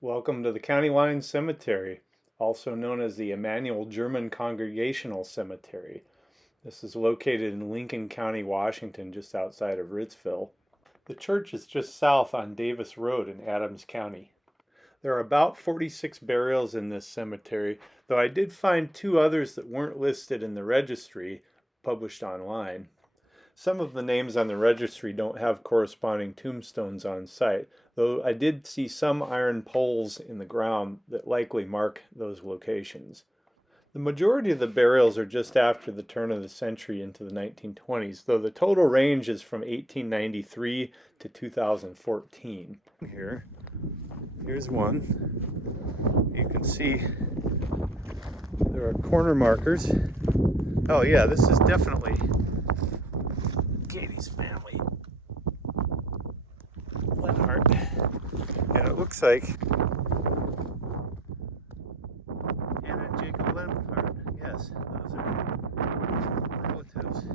Welcome to the County Line Cemetery, also known as the Immanuel German Congregational Cemetery. This is located in Lincoln County, Washington, just outside of Ritzville. The church is just south on Davis Road in Adams County. There are about 46 burials in this cemetery, though I did find two others that weren't listed in the registry published online. Some of the names on the registry don't have corresponding tombstones on site, though I did see some iron poles in the ground that likely mark those locations. The majority of the burials are just after the turn of the century into the 1920s, though the total range is from 1893 to 2014. Here's one. You can see there are corner markers. Oh yeah, this is definitely Katie's family. Lenhart. And it looks like Anna and Jacob Lenhart. Yes, those are relatives.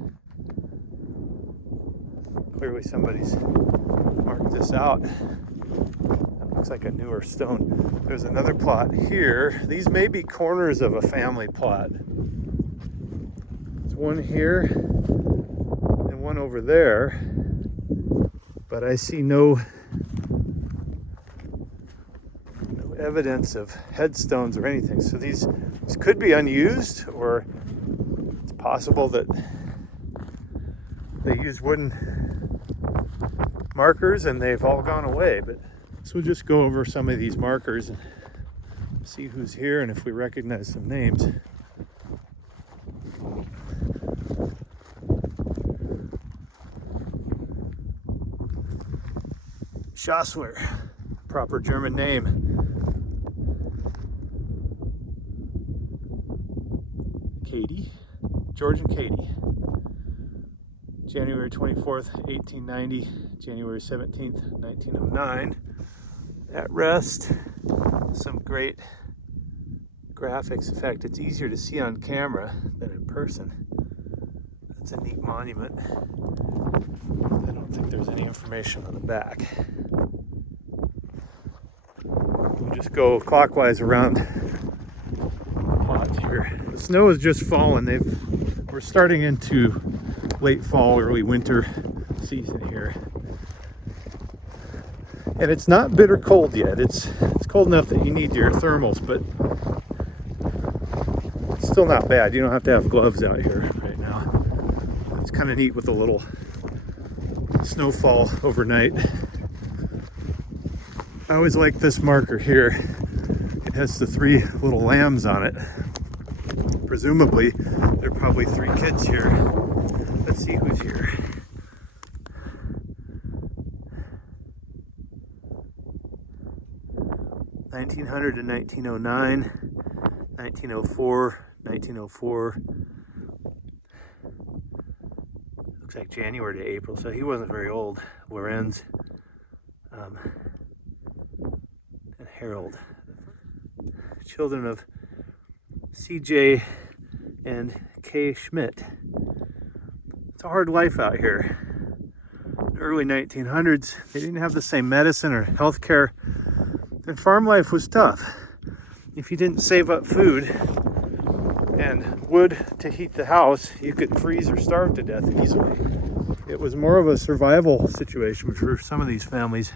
Clearly somebody's marked this out. That looks like a newer stone. There's another plot here. These may be corners of a family plot. There's one here and one over there, but I see no evidence of headstones or anything. So these could be unused, or it's possible that they use wooden markers and they've all gone away. But so we'll just go over some of these markers and see who's here and if we recognize some names. Schossler, proper German name. Katie, George and Katie. January 24th, 1890, January 17th, 1909. At rest, some great graphics. In fact, it's easier to see on camera than in person. That's a neat monument. I don't think there's any information on the back. We'll just go clockwise around the plots here. The snow has just fallen. We're starting into late fall, early winter season here. And it's not bitter cold yet. It's cold enough that you need your thermals, but it's still not bad. You don't have to have gloves out here right now. It's kind of neat with a little snowfall overnight. I always like this marker here. It has the three little lambs on it. Presumably, there are probably three kids here. Let's see who's here. (1900 to 1909, 1904, 1904. Looks like January to April, so he wasn't very old. Lorenz and Harold. Children of C.J. and K. Schmidt. It's a hard life out here. In the early 1900s, they didn't have the same medicine or health care, and farm life was tough. If you didn't save up food and wood to heat the house, you could freeze or starve to death easily. It was more of a survival situation for some of these families.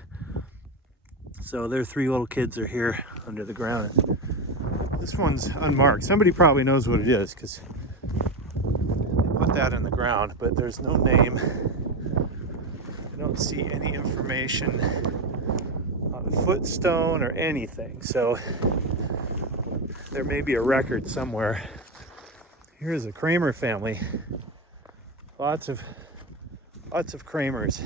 So their three little kids are here under the ground. This one's unmarked. Somebody probably knows what it is because they put that in the ground, but there's no name. I don't see any information on the footstone or anything. So there may be a record somewhere. Here's a Kramer family. Lots of Kramers.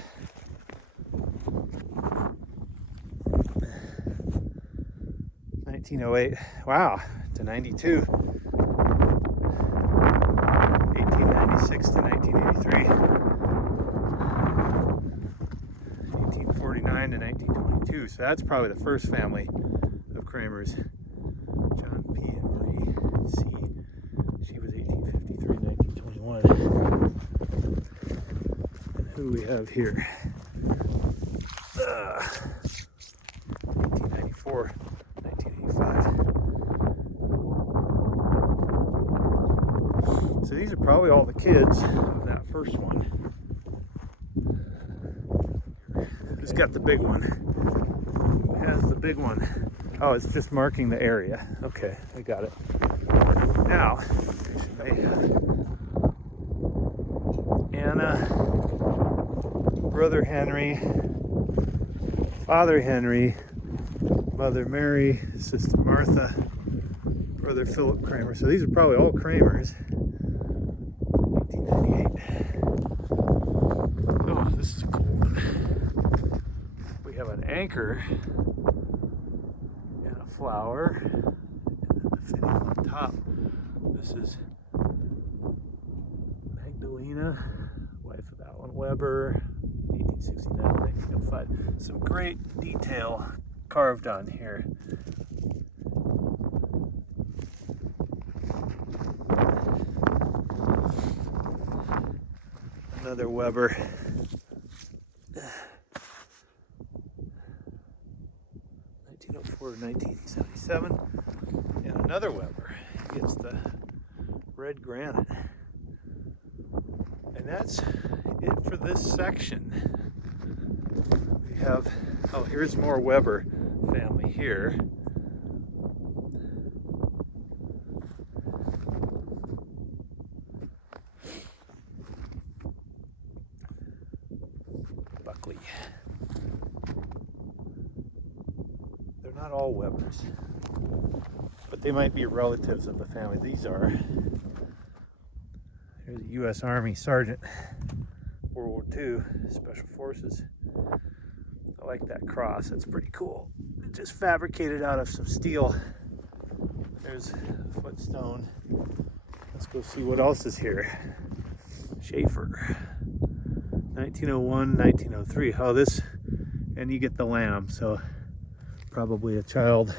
(1908) Wow, to 92. 1896 to 1983. 1849 to 1922. So that's probably the first family of Kramers. John P. and Marie C. She was 1853 to 1921. And who do we have here? 1894. So these are probably all the kids of that first one. Who's got the big one? Who has the big one? Oh, it's just marking the area. Okay, I got it. Now, Anna, Brother Henry, Father Henry, Mother Mary, Sister Martha, Brother Philip Kramer. So these are probably all Kramers. 1898. Oh, this is a cool one. We have an anchor and a flower, and then the fitting on top. This is Magdalena, wife of Alan Weber, 1869, 1905. Some great detail carved on here. Another Weber. 1904 to 1977. And another Weber. Gets the red granite. And that's it for this section. We have, oh, here's more Weber family here. Buckley. They're not all Webers, but they might be relatives of the family. These are. Here's a U.S. Army Sergeant, World War II, Special Forces. I like that cross, that's pretty cool. It's just fabricated out of some steel. There's a footstone. Let's go see what else is here. Schaefer, 1901, 1903. Oh, this, and you get the lamb, so probably a child.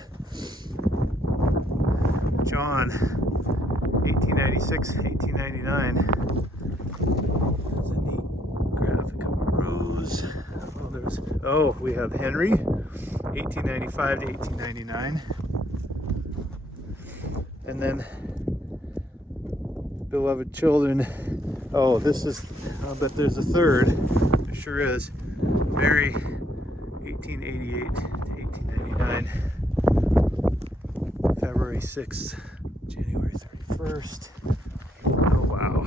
John, 1896, 1899. There's a neat graphic of a rose. Oh, we have Henry, 1895 to 1899. And then beloved children. Oh, this is, I bet there's a third. There sure is. Mary, 1888 to 1899. February 6th, January 31st. Oh, wow.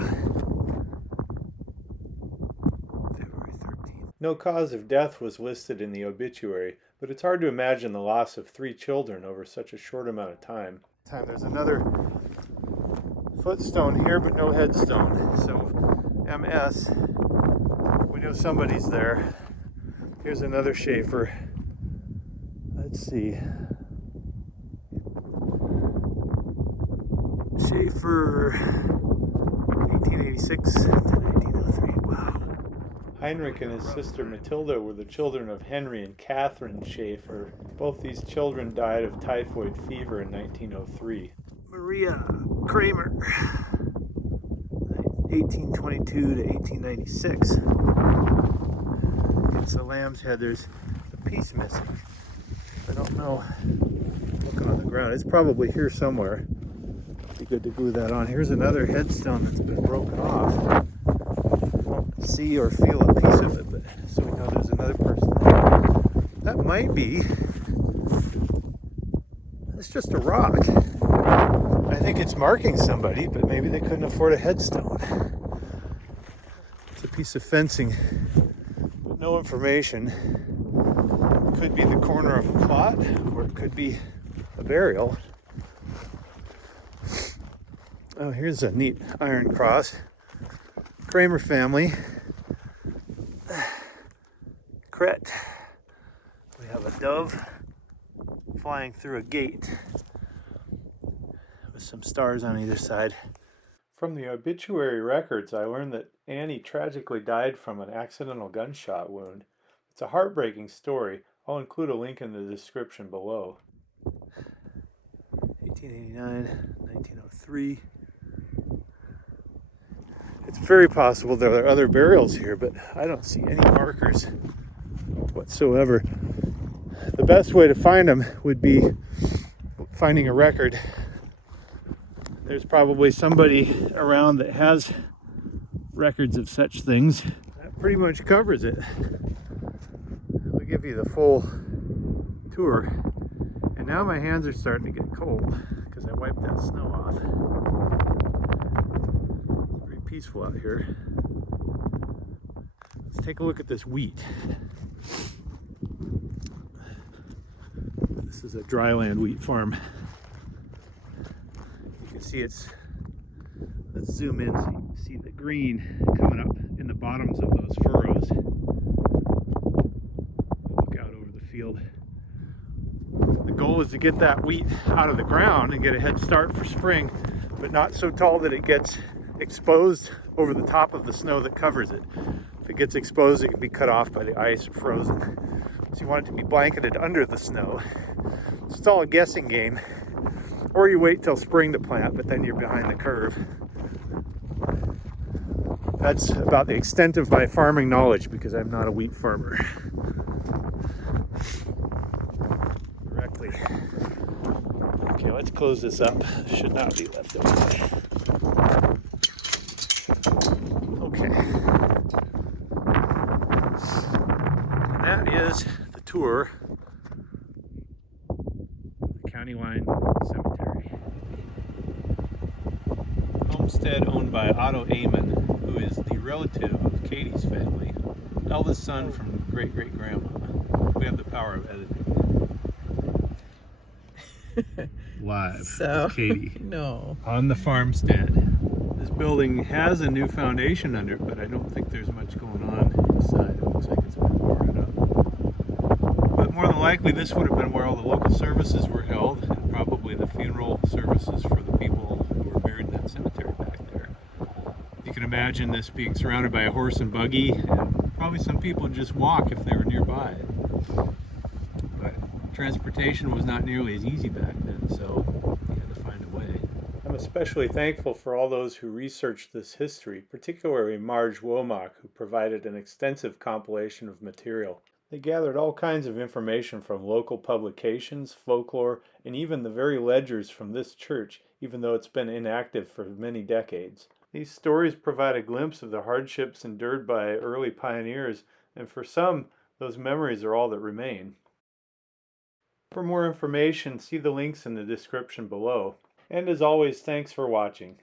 February 13th. No cause of death was listed in the obituary, but it's hard to imagine the loss of 3 children over such a short amount of time. There's another footstone here, but no headstone. So, MS, we know somebody's there. Here's another Schaefer. Let's see. Schaefer, 1886 to 1903. Wow. Heinrich and his sister Matilda were the children of Henry and Catherine Schaefer. Both these children died of typhoid fever in 1903. Maria Kramer, 1822 to 1896. It's a lamb's head. There's a piece missing. I don't know. Looking on the ground. It's probably here somewhere. Be good to glue that on. Here's another headstone that's been broken off. I don't see or feel a piece of it, but so we know there's another person there. That might be. It's just a rock. I think it's marking somebody, but maybe they couldn't afford a headstone. It's a piece of fencing, but no information. It could be the corner of a plot, or it could be a burial. Oh, here's a neat iron cross. Kramer family. Cret. We have a dove flying through a gate with some stars on either side. From the obituary records, I learned that Annie tragically died from an accidental gunshot wound. It's a heartbreaking story. I'll include a link in the description below. 1889, 1903. It's very possible there are other burials here, but I don't see any markers whatsoever. The best way to find them would be finding a record There's probably somebody around that has records of such things. That pretty much covers it. I'll give you the full tour. And now my hands are starting to get cold because I wiped that snow off. It's very peaceful out here. Let's take a look at this wheat. This is a dryland wheat farm. You can see it's, let's zoom in so you can see the green coming up in the bottoms of those furrows. Look out over the field. The goal is to get that wheat out of the ground and get a head start for spring, but not so tall that it gets exposed over the top of the snow that covers it. If it gets exposed, it can be cut off by the ice or frozen. So you want it to be blanketed under the snow. So it's all a guessing game. Or you wait till spring to plant, but then you're behind the curve. That's about the extent of my farming knowledge because I'm not a wheat farmer. Directly. Okay, let's close this up. Should not be left open. Okay. And that is the tour of the County Line Cemetery. Homestead owned by Otto Amon, who is the relative of Katie's family, eldest son from great-great-grandma. We have the power of editing. Live So, with Katie. no. On the farmstead. This building has a new foundation under it, but I don't think there's much going on inside. It looks like it's been boarded up. But more than likely, this would have been where all the local services were held, and probably the funeral services for the people who were buried in that cemetery back there. You can imagine this being surrounded by a horse and buggy, and probably some people just walk if they were nearby. But transportation was not nearly as easy back then, so you had to find a way. I'm especially thankful for all those who researched this history, particularly Marjorie Womach, who provided an extensive compilation of material. They gathered all kinds of information from local publications, folklore, and even the very ledgers from this church, even though it's been inactive for many decades. These stories provide a glimpse of the hardships endured by early pioneers, and for some, those memories are all that remain. For more information, see the links in the description below. And as always, thanks for watching.